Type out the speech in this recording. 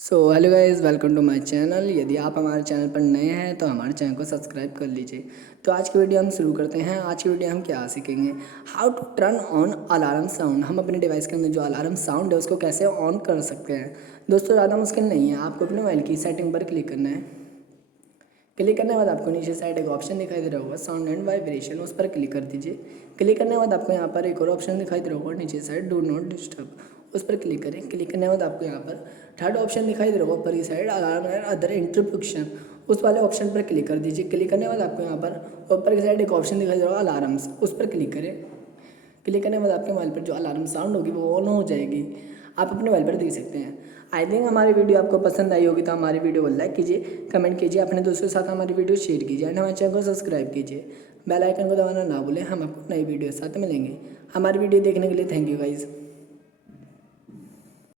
Hello guys, welcome to my channel. यदि आप हमारे चैनल पर नए हैं तो हमारे चैनल को सब्सक्राइब कर लीजिए। तो आज की वीडियो हम शुरू करते हैं। आज की वीडियो हम क्या सीखेंगे, how to turn on alarm sound. हम अपने डिवाइस के अंदर जो अलार्म साउंड है उसको कैसे ऑन कर सकते हैं। दोस्तों, ज़्यादा मुश्किल नहीं है, आपको अपने मोबाइल की सेटिंग पर क्लिक करना है। क्लिक करने के बाद आपको नीचे साइड एक ऑप्शन दिखाई दे रहा होगा, साउंड एंड वाइब्रेशन, उस पर क्लिक कर दीजिए। क्लिक करने के बाद आपको यहाँ पर एक और ऑप्शन दिखाई दे रहा होगा नीचे साइड, डू नॉट डिस्टर्ब, उस पर क्लिक करें। क्लिक करने के बाद आपको यहाँ पर थर्ड ऑप्शन दिखाई दे रहा होगा ऊपर की side, alarm and other interruption, उस वाले ऑप्शन पर क्लिक कर दीजिए। क्लिक करने के बाद आपको यहाँ पर ऊपर की साइड एक ऑप्शन दिखाई दे रहा होगा अलार्म्स, उस पर क्लिक करें। क्लिक करने के बाद आपके मोबाइल पर जो अलार्म साउंड होगी वो ऑन हो जाएगी। आप अपने मोबाइल पर देख सकते हैं। आई थिंक हमारी वीडियो आपको पसंद आई होगी, तो हमारी वीडियो को लाइक कीजिए, कमेंट कीजिए, अपने दोस्तों के साथ हमारी वीडियो शेयर कीजिए एंड हमारे चैनल को सब्सक्राइब कीजिए। बेल आइकन को दबाना ना भूलें। हम आपको नई वीडियो के साथ मिलेंगे। हमारी वीडियो देखने के लिए थैंक यू गाइज़।